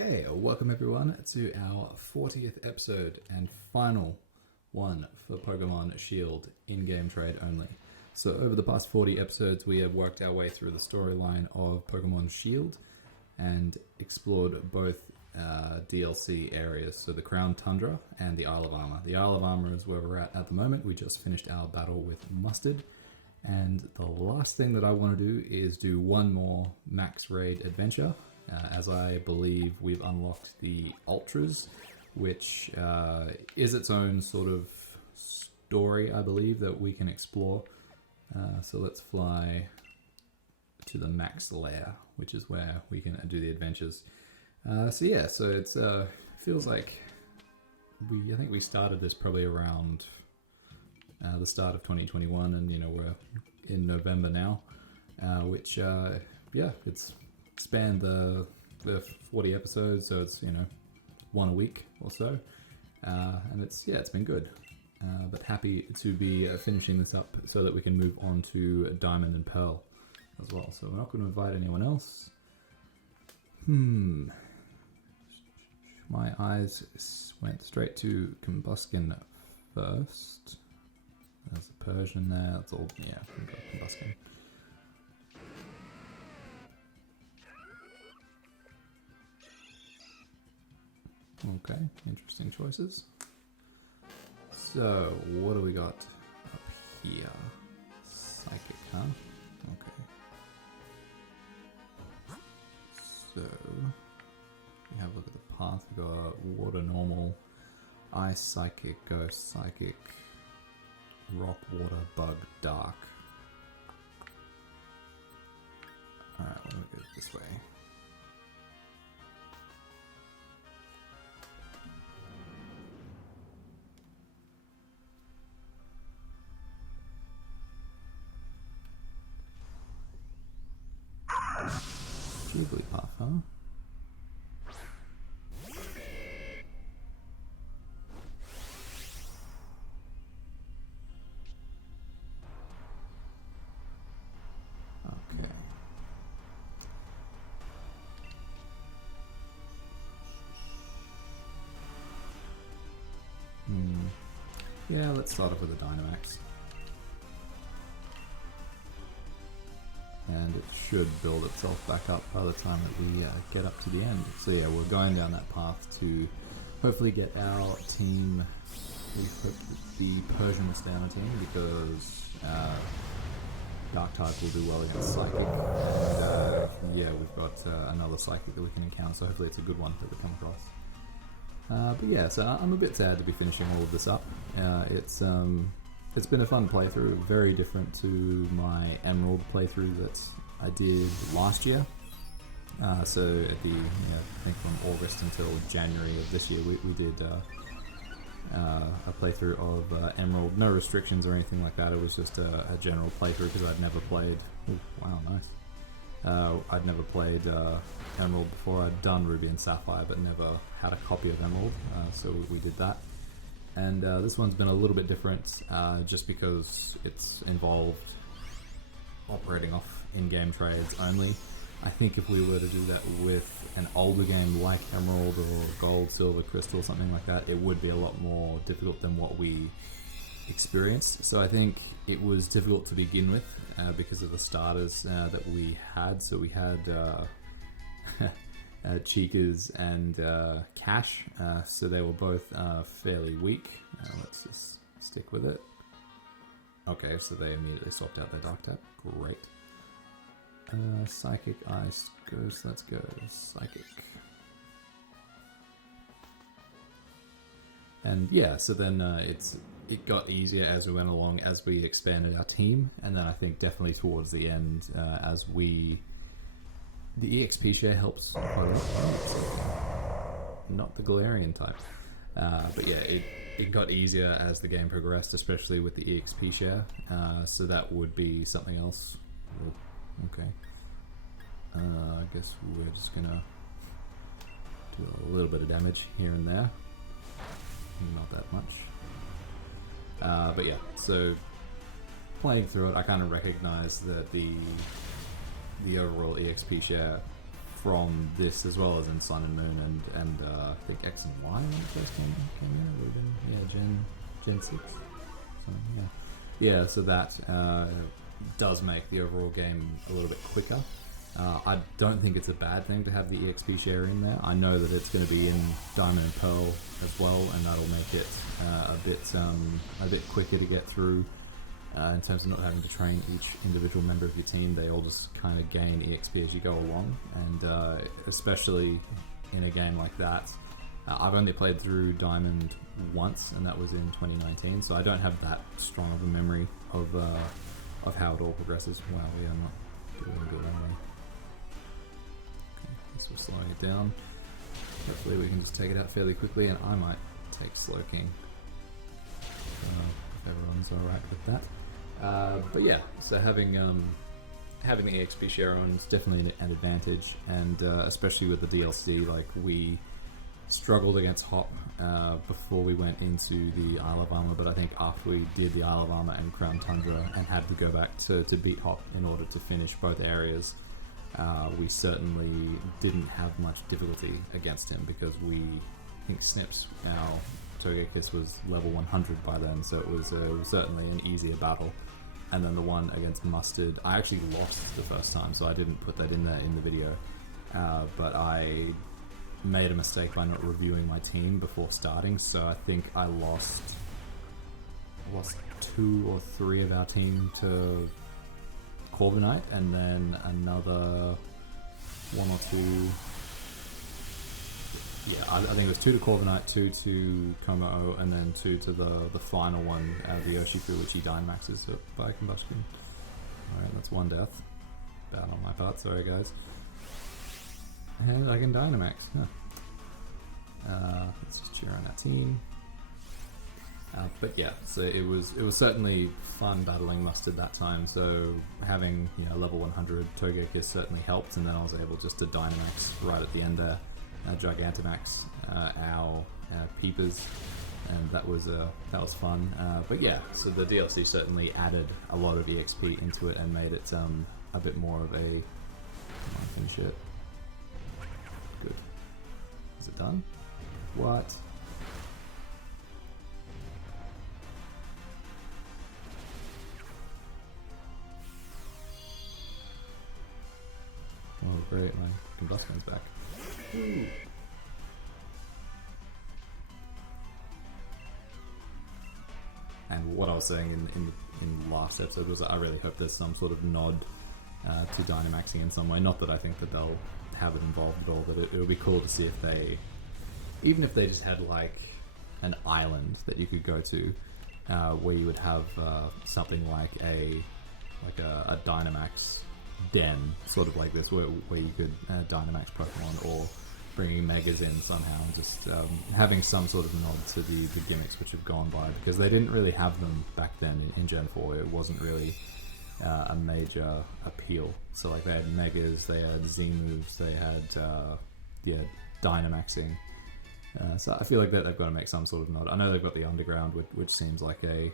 Okay, welcome everyone to our 40th episode and final one for Pokémon Shield in-game trade only. So over the past 40 episodes we have worked our way through the storyline of Pokémon Shield and explored both DLC areas, so the Crown Tundra and the Isle of Armor. The Isle of Armor is where we're at the moment. We just finished our battle with Mustard, and the last thing that I want to do is do one more max raid adventure, as I believe we've unlocked the Ultras, which is its own sort of story, I believe, that we can explore. So let's fly to the max lair, which is where we can do the adventures. So it's feels like I think we started this probably around the start of 2021, and we're in November now, which it's spanned the 40 episodes, so it's one a week or so, and it's been good. But happy to be finishing this up so that we can move on to Diamond and Pearl as well. So we're not going to invite anyone else. My eyes went straight to Combuskin first. There's a Persian there. That's all. Yeah, we've got Combuskin. Okay, interesting choices. So, what do we got up here? Psychic, huh? Okay. So, we have a look at the path. We got Water Normal, Ice Psychic, Ghost Psychic, Rock, Water, Bug, Dark. Alright, let me go this way. Jigglypuff, huh? Okay. Yeah, let's start off with a Dynamax. And it should build itself back up by the time that we get up to the end. So yeah, we're going down that path to hopefully get our team. We put the Persian down a team because Dark type will do well against Psychic. And we've got another Psychic that we can encounter, so hopefully it's a good one that we come across. So I'm a bit sad to be finishing all of this up. It's been a fun playthrough, very different to my Emerald playthrough that I did last year. So at the, I think from August until January of this year, we did a playthrough of Emerald. No restrictions or anything like that, it was just a general playthrough because I'd never played... Ooh, wow, nice. I'd never played Emerald before. I'd done Ruby and Sapphire but never had a copy of Emerald, so we did that. And this one's been a little bit different just because it's involved operating off in-game trades only. I think if we were to do that with an older game like Emerald or Gold, Silver, Crystal, something like that, it would be a lot more difficult than what we experienced. So I think it was difficult to begin with because of the starters that we had. So we had Chikas and Cash, so they were both fairly weak. Let's just stick with it. Okay, so they immediately swapped out their Dark type. Great. Psychic, Ice, Ghost, let's go. Psychic. And yeah, so then it got easier as we went along, as we expanded our team, and then I think definitely towards the end, as the EXP share helps quite a lot. Not the Galarian type. But yeah, it got easier as the game progressed, especially with the EXP share. So that would be something else. Okay. I guess we're just gonna do a little bit of damage here and there. Not that much. But yeah, so playing through it, I kind of recognize that the overall EXP share from this, as well as in Sun and Moon and I think X and Y when it first came out. It would have been Gen 6. So yeah, so that does make the overall game a little bit quicker. I don't think it's a bad thing to have the EXP share in there. I know that it's going to be in Diamond and Pearl as well, and that'll make it a bit quicker to get through in terms of not having to train each individual member of your team. They all just kind of gain EXP as you go along, and especially in a game like that. I've only played through Diamond once, and that was in 2019, so I don't have that strong of a memory of how it all progresses. Wow, we are not doing good anyway. So we're slowing it down. Hopefully we can just take it out fairly quickly, and I might take Slow King if everyone's alright with that. But yeah, so having the EXP share on is definitely an advantage, and especially with the DLC, like we struggled against Hop before we went into the Isle of Armor, but I think after we did the Isle of Armor and Crown Tundra and had to go back to beat Hop in order to finish both areas, we certainly didn't have much difficulty against him, because I think Snips, our Togekiss, was level 100 by then, so it was certainly an easier battle. And then the one against Mustard, I actually lost the first time, so I didn't put that in there in the video, but I made a mistake by not reviewing my team before starting, so I think I lost 2 or 3 of our team to Corviknight, and then another 1 or 2. Yeah, I think it was 2 to Corviknight, 2 to Como-O, and then 2 to the final one, the Urshifu, which he Dynamaxes by combustion. Alright, that's 1 death. Bad on my part, sorry guys. And I can Dynamax. Huh. Let's just cheer on that team. But yeah, so it was certainly fun battling Mustard that time. So having level 100 Togekiss certainly helped, and then I was able just to Dynamax right at the end there, Gigantamax our Peepers, and that was fun. But yeah, so the DLC certainly added a lot of EXP into it and made it a bit more of a. Come on, finish it. Good. Is it done? What? Oh great, my combustion's back. Ooh. And what I was saying in the last episode was that I really hope there's some sort of nod to Dynamaxing in some way. Not that I think that they'll have it involved at all, but it would be cool to see if they, even if they just had like an island that you could go to, where you would have something like a Dynamax den, sort of like this, where you could Dynamax Pokemon, or bringing Megas in somehow, and just having some sort of nod to the gimmicks which have gone by, because they didn't really have them back then in Gen 4. It wasn't really a major appeal. So like they had Megas, they had Z moves, they had Dynamaxing. So I feel like that they've got to make some sort of nod. I know they've got the Underground, which seems like a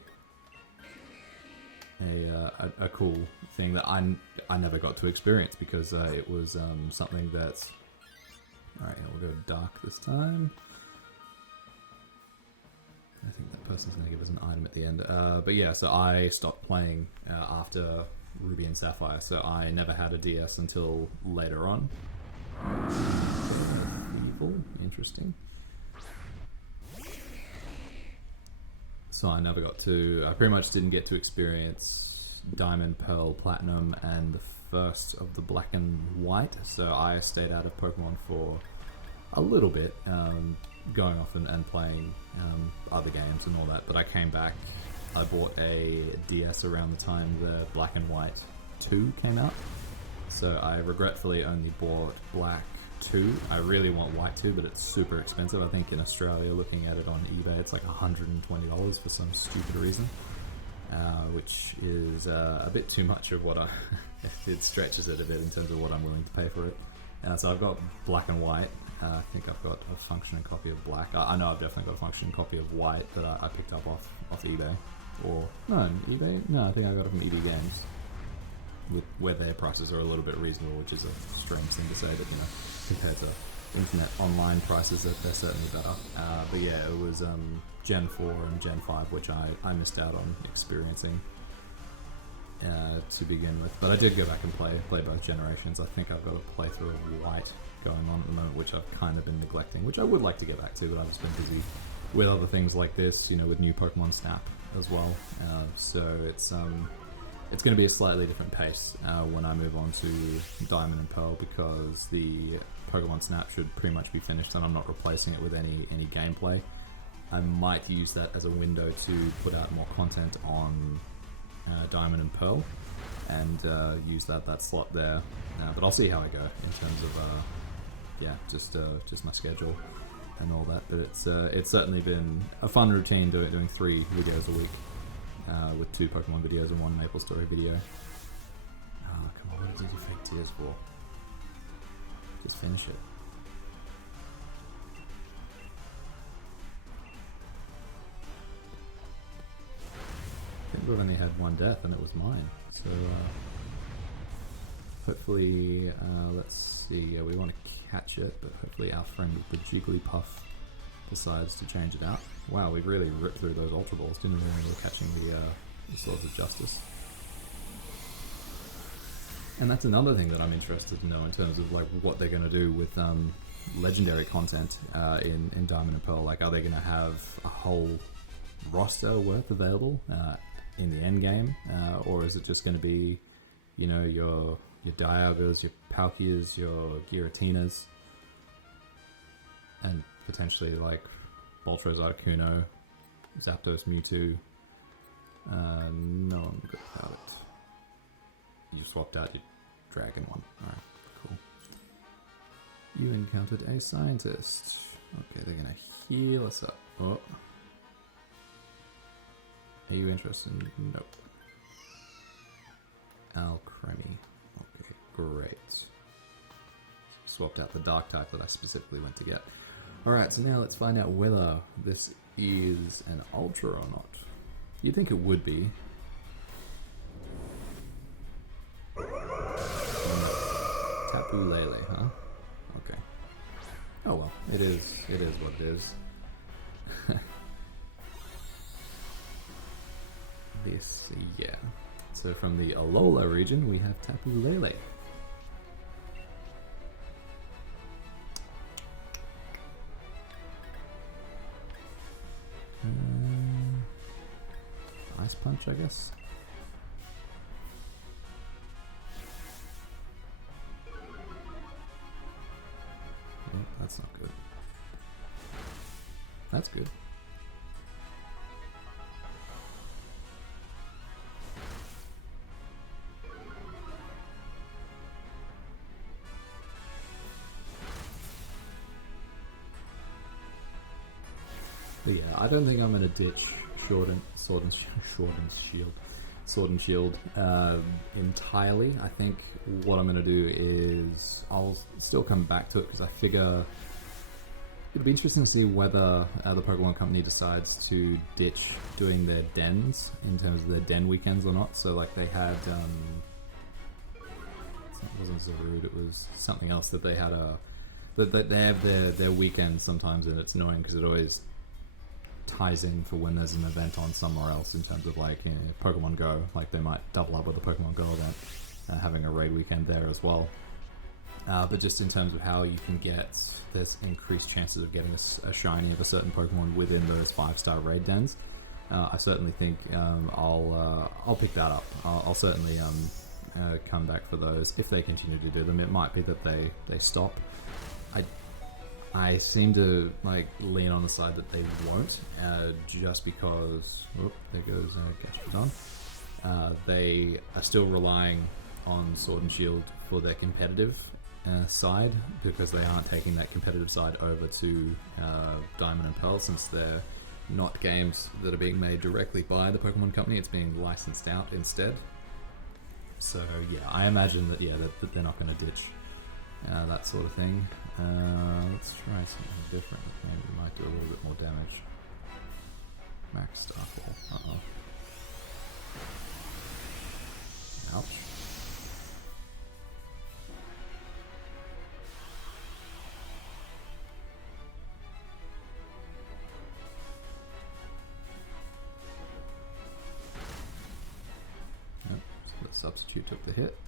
cool thing that I never got to experience, because it was something that's... Alright, we'll go Dark this time. I think that person's going to give us an item at the end. But yeah, so I stopped playing after Ruby and Sapphire, so I never had a DS until later on. Evil, interesting. So I never got to... I pretty much didn't get to experience Diamond, Pearl, Platinum, and the first of the Black and White, so I stayed out of Pokemon for a little bit, going off and playing other games and all that, but I came back. I bought a DS around the time the Black and White 2 came out, so I regretfully only bought Black 2. I really want White 2, but it's super expensive. I think in Australia, looking at it on eBay, it's like $120 for some stupid reason, which is a bit too much of what I... it stretches it a bit in terms of what I'm willing to pay for it. So I've got Black and White. I think I've got a functioning copy of Black. I know I've definitely got a functioning copy of White that I picked up off eBay. Or, no, eBay? No, I think I got it from EB Games. with where their prices are a little bit reasonable, which is a strange thing to say, but compared to internet online prices, they're certainly better. But yeah, it was Gen 4 and Gen 5, which I missed out on experiencing to begin with. But I did go back and play both generations. I think I've got a playthrough of White going on at the moment, which I've kind of been neglecting, which I would like to get back to, but I've just been busy with other things like this, with new Pokemon Snap as well. So it's going to be a slightly different pace when I move on to Diamond and Pearl, because the Pokemon Snap should pretty much be finished and I'm not replacing it with any gameplay. I might use that as a window to put out more content on Diamond and Pearl and use that slot there. But I'll see how I go in terms of just my schedule and all that. But it's certainly been a fun routine doing 3 videos a week with 2 Pokemon videos and 1 Maple Story video. Oh, come on, what did you fake tears for? Just finish it. I think we've only had 1 death and it was mine. So hopefully, let's see, we want to catch it, but hopefully our friend with the Jigglypuff decides to change it out. Wow, we really ripped through those Ultra Balls, didn't we, when we were catching the Swords of Justice. And that's another thing that I'm interested to know in terms of like what they're going to do with legendary content in Diamond and Pearl. Like, are they going to have a whole roster worth available in the end game, or is it just going to be, your Dialgas, your Palkias, your Giratinas, and potentially like Moltres, Articuno, Zapdos, Mewtwo? No, I'm good about it. You swapped out your dragon one. Alright, cool. You encountered a scientist. Okay, they're gonna heal us up. Oh. Are you interested? Nope. Alcremie. Okay, great. Swapped out the dark type that I specifically went to get. Alright, so now let's find out whether this is an Ultra or not. You'd think it would be. Tapu Lele, huh? Okay. Oh well, it is what it is. This, yeah. So from the Alola region, we have Tapu Lele. Ice Punch, I guess. Oh, that's not good. That's good. But yeah, I don't think I'm gonna ditch Sword and Shield entirely. I think what I'm gonna do is I'll still come back to it because I figure it'll be interesting to see whether the Pokemon Company decides to ditch doing their dens in terms of their den weekends or not. So like they had, it wasn't Zarude, it was something else that they had they have their weekends sometimes, and it's annoying because it always ties in for when there's an event on somewhere else in terms of like Pokemon Go. Like they might double up with the Pokemon Go event, having a raid weekend there as well. But just in terms of how you can get, there's increased chances of getting a shiny of a certain Pokemon within those 5-star raid dens. I certainly think I'll pick that up. I'll certainly come back for those if they continue to do them. It might be that they stop. I seem to like lean on the side that they won't, just because. Oh, there goes Gastrodon. They are still relying on Sword and Shield for their competitive side, because they aren't taking that competitive side over to Diamond and Pearl, since they're not games that are being made directly by the Pokemon Company. It's being licensed out instead. So yeah, I imagine that that they're not going to ditch that sort of thing. Let's try something different. Maybe we might do a little bit more damage. Max Starfall. Uh-oh. Ouch. Substitute took the hit.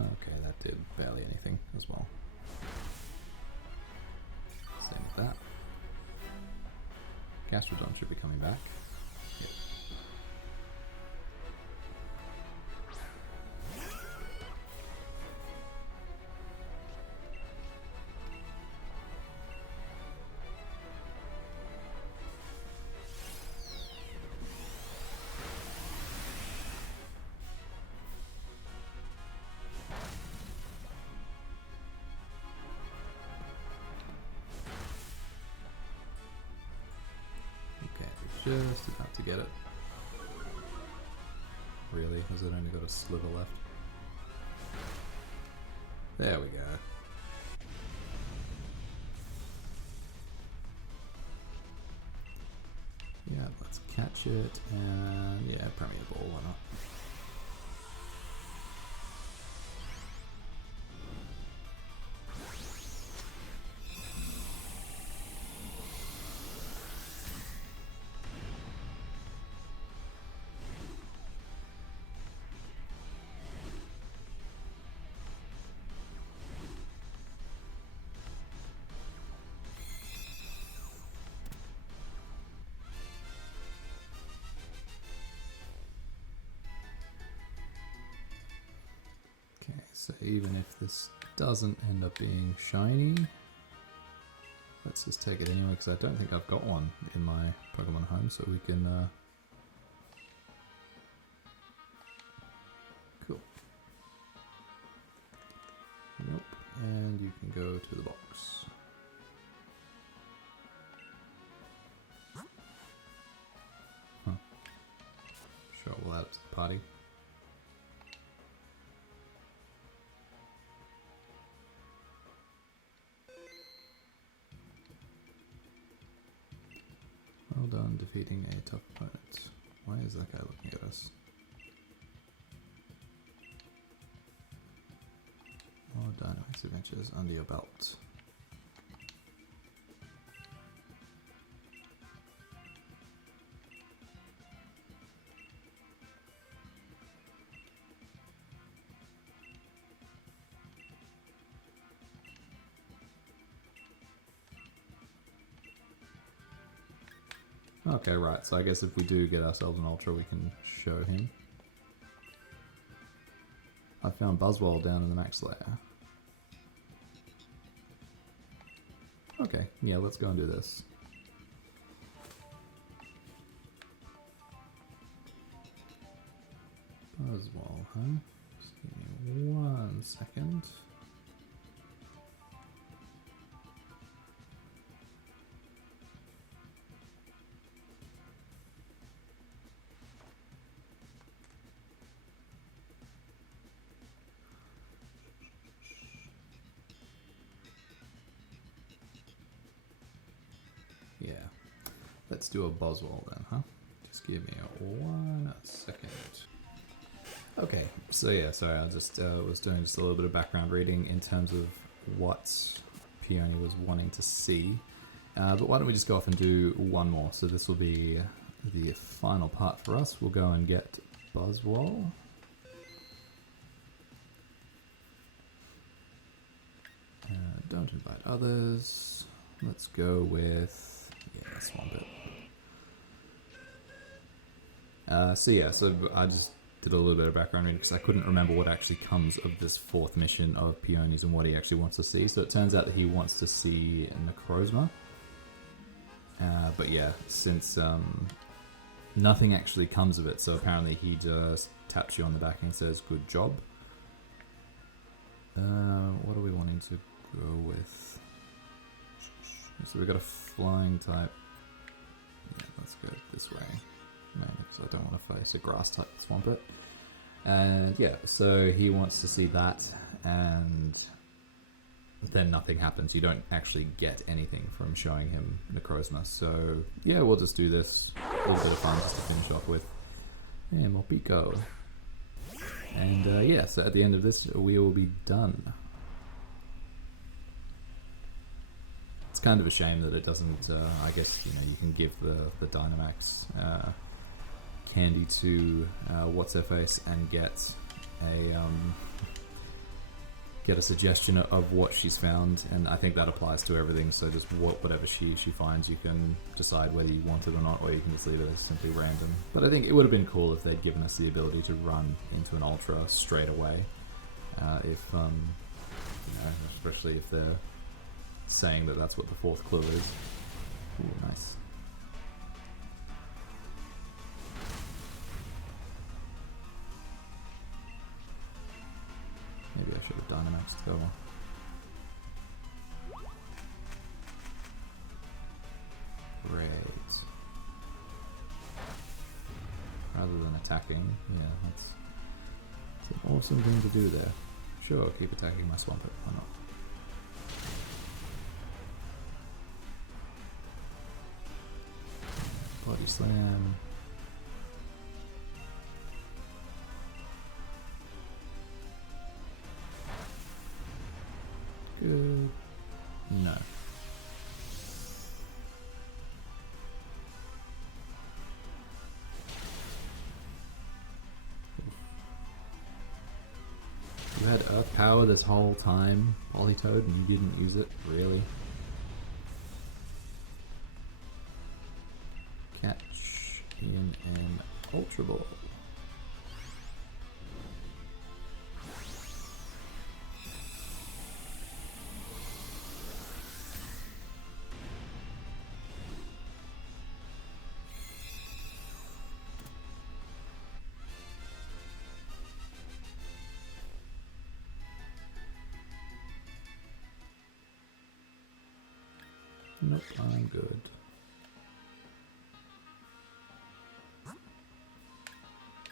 Okay, that did barely anything as well. Same with that. Gastrodon should be coming back. Yep. Just about to get it. Really? Has it only got a sliver left? There we go. Yeah, let's catch it and yeah, Premier Ball, why not? So even if this doesn't end up being shiny, let's just take it anyway because I don't think I've got one in my Pokemon home, so we can cool. Nope, and you can go to the box. Huh. Sure, we'll add it to the party. Well done defeating a tough opponent. Why is that guy looking at us? More Dynamax adventures under your belt. Okay, right, so I guess if we do get ourselves an Ultra, we can show him. I found Buzzwole down in the max layer. Okay, yeah, let's go and do this. Buzzwole, huh? Just give me 1 second. Yeah, let's do a Buzzwole then, huh? Just give me 1 second. Okay, so yeah, sorry, I just was doing just a little bit of background reading in terms of what Peony was wanting to see. But why don't we just go off and do one more? So this will be the final part for us. We'll go and get Buzzwole. Don't invite others. Let's go with, yeah, Swamp It. So yeah, so I just did a little bit of background reading because I couldn't remember what actually comes of this 4th mission of Peony's and what he actually wants to see. So it turns out that he wants to see Necrozma. But yeah, since nothing actually comes of it, so apparently he just taps you on the back and says, good job. What are we wanting to go with? So we've got a flying type. Yeah, let's go this way. Mainly because I don't want to face a grass type Swampert. And yeah, so he wants to see that, and then nothing happens. You don't actually get anything from showing him Necrozma. So yeah, we'll just do this. A little bit of fun just to finish off with. Yeah, Morpeko. And yeah, so at the end of this, we will be done. it's kind of a shame that it doesn't. I guess you can give the Dynamax candy to what's her face and get a suggestion of what she's found, and I think that applies to everything. So just whatever she finds, you can decide whether you want it or not, or you can just leave it as simply random. But I think it would have been cool if they'd given us the ability to run into an Ultra straight away, especially if they're saying that that's what the fourth clue is. Ooh, nice. Maybe I should have Dynamaxed though. Great. Rather than attacking, yeah, that's an awesome thing to do there. Sure, I'll keep attacking my Swampert, why not? Body Slam. Good. No. You had Earth Power this whole time, Politoed, and you didn't use it? Really? Catch in an Ultra Ball. Nope, I'm good.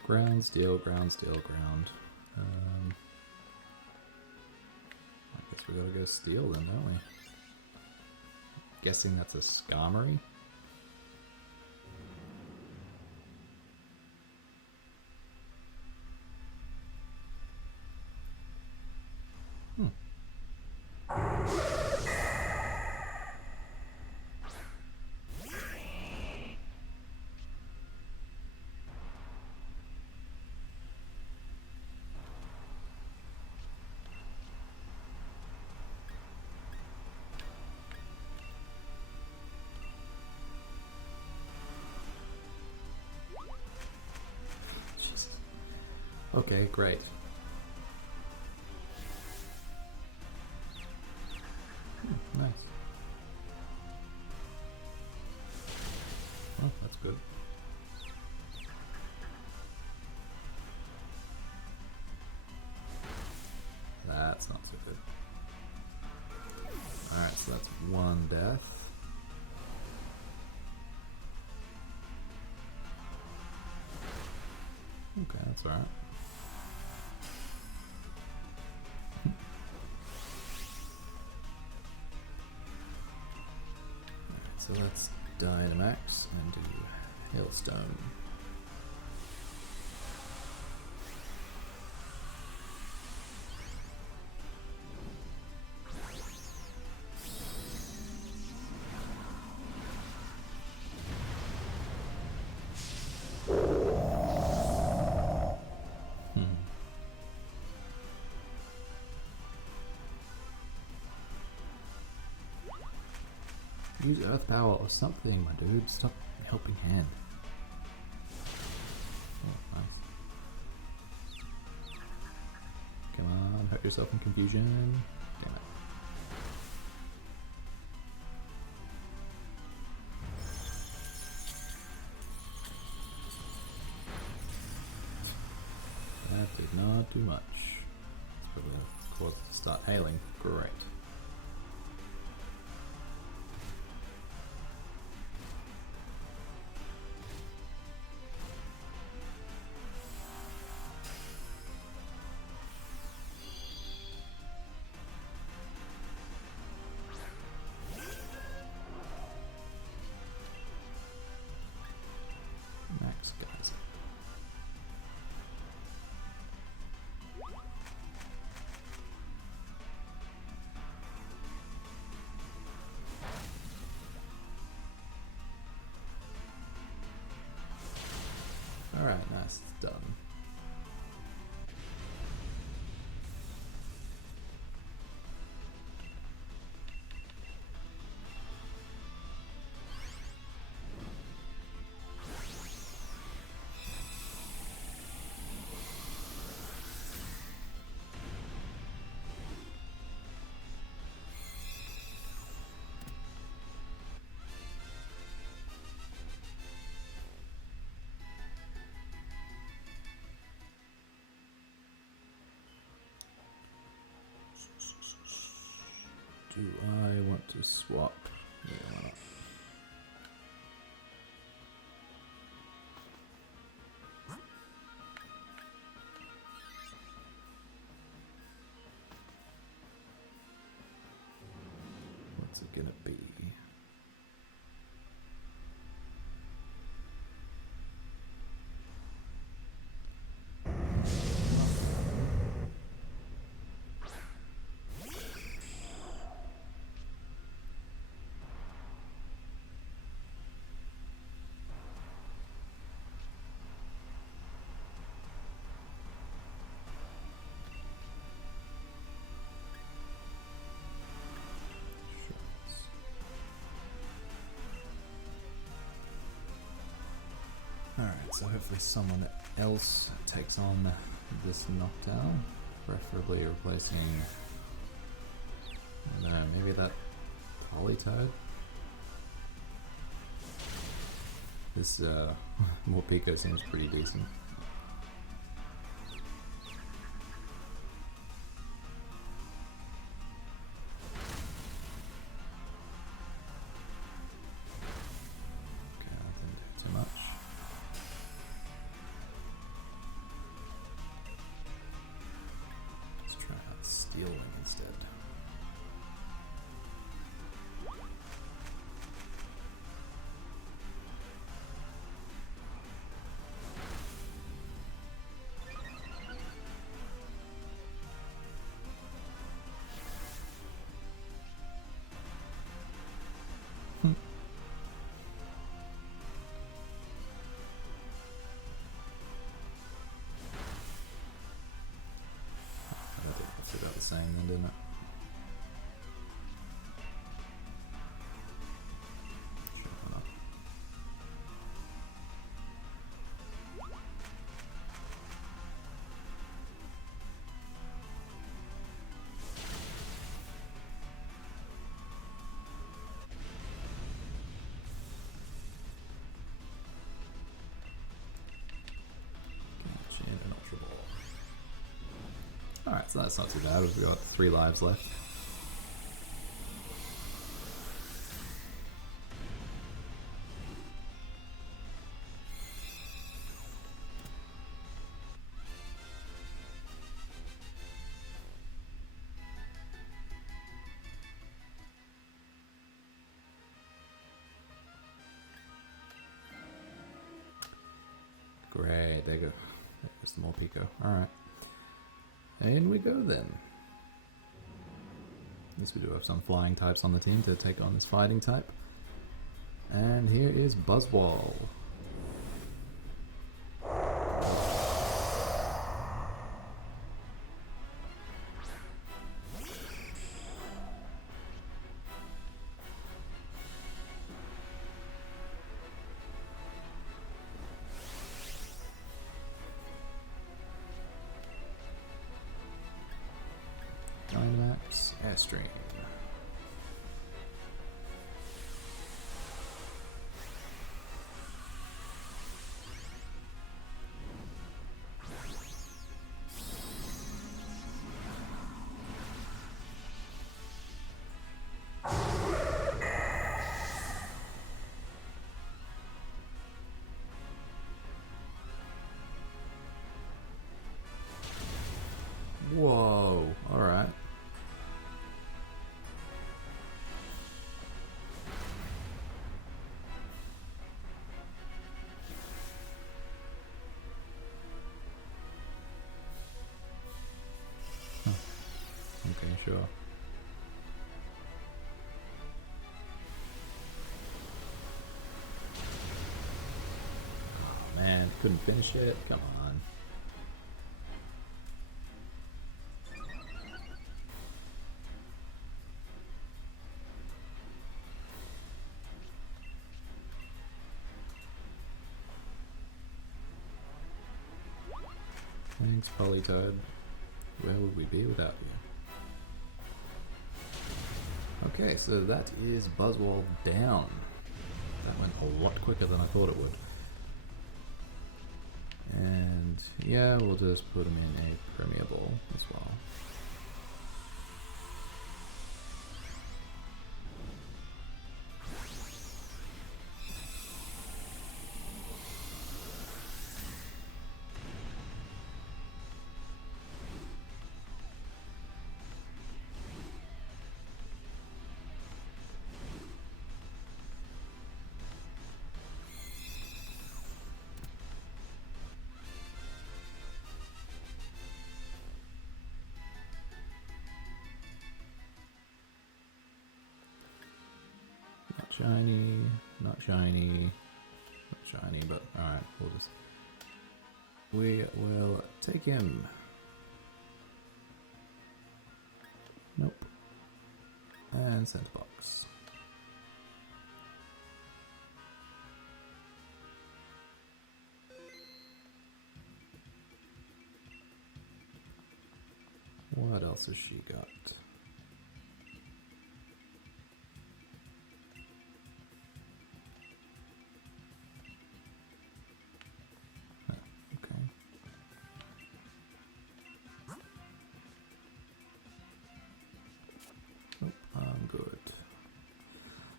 Ground, steel, ground, steel, ground. I guess we gotta go steel then, don't we? Guessing that's a Skarmory? Okay, great. Nice. Oh, that's good. That's not so good. Alright, so that's one death. Okay, that's alright. So let's Dynamax and do Hailstone. Use Earth Power or something, my dude. Stop helping hand. Oh, nice. Come on, hurt yourself in confusion. Damn it. That did not do much. It's probably caused it to start hailing. Great. Alright, nice, it's done. Do I want to swap? Yeah, why not? What's it gonna be? Alright, so hopefully someone else takes on this knockdown, preferably replacing, I don't know, maybe that Polytoad? This Morpeko seems pretty decent. Okay, that didn't do too much. Let's try out Stealing instead. It's about the same then, didn't it? Sure, why not? Gotcha, and an Ultra Ball. Alright, so that's not too bad. We've got 3 lives left. Great, there you go. There's the Morpeko. Alright. In we go then. Yes, we do have some flying types on the team to take on this fighting type. And here is Buzzwole. Dynamax, Airstream. Whoa, alright. Okay, sure. Oh man, Couldn't finish it. Come on. Thanks, Polytoad. Where would we be without you? Okay, so that is Buzzwole down. That went a lot quicker than I thought it would. And yeah, we'll just put him in a Premier Ball as well. Shiny, not shiny, not shiny, but alright, we will take him. Nope. And center box. What else has she got?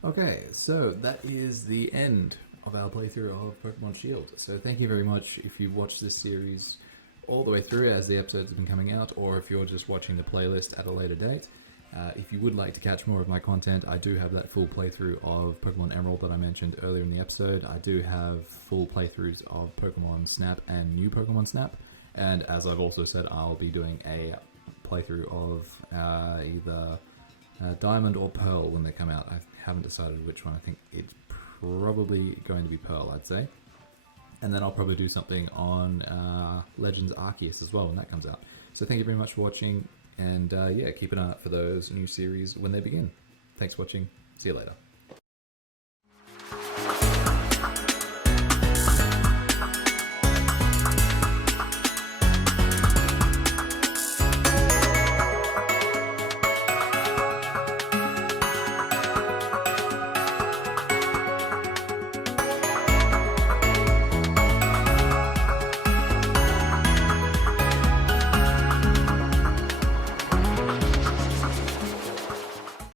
Okay, so that is the end of our playthrough of Pokémon Shield. So thank you very much if you've watched this series all the way through as the episodes have been coming out, or if you're just watching the playlist at a later date. If you would like to catch more of my content, I do have that full playthrough of Pokemon Emerald that I mentioned earlier in the episode. I do have full playthroughs of Pokemon Snap and New Pokemon Snap, and as I've also said, I'll be doing a playthrough of either Diamond or Pearl when they come out. I haven't decided which one. I think it's probably going to be Pearl, I'd say. And then I'll probably do something on Legends Arceus as well when that comes out. So thank you very much for watching, and yeah, keep an eye out for those new series when they begin. Thanks for watching. See you later.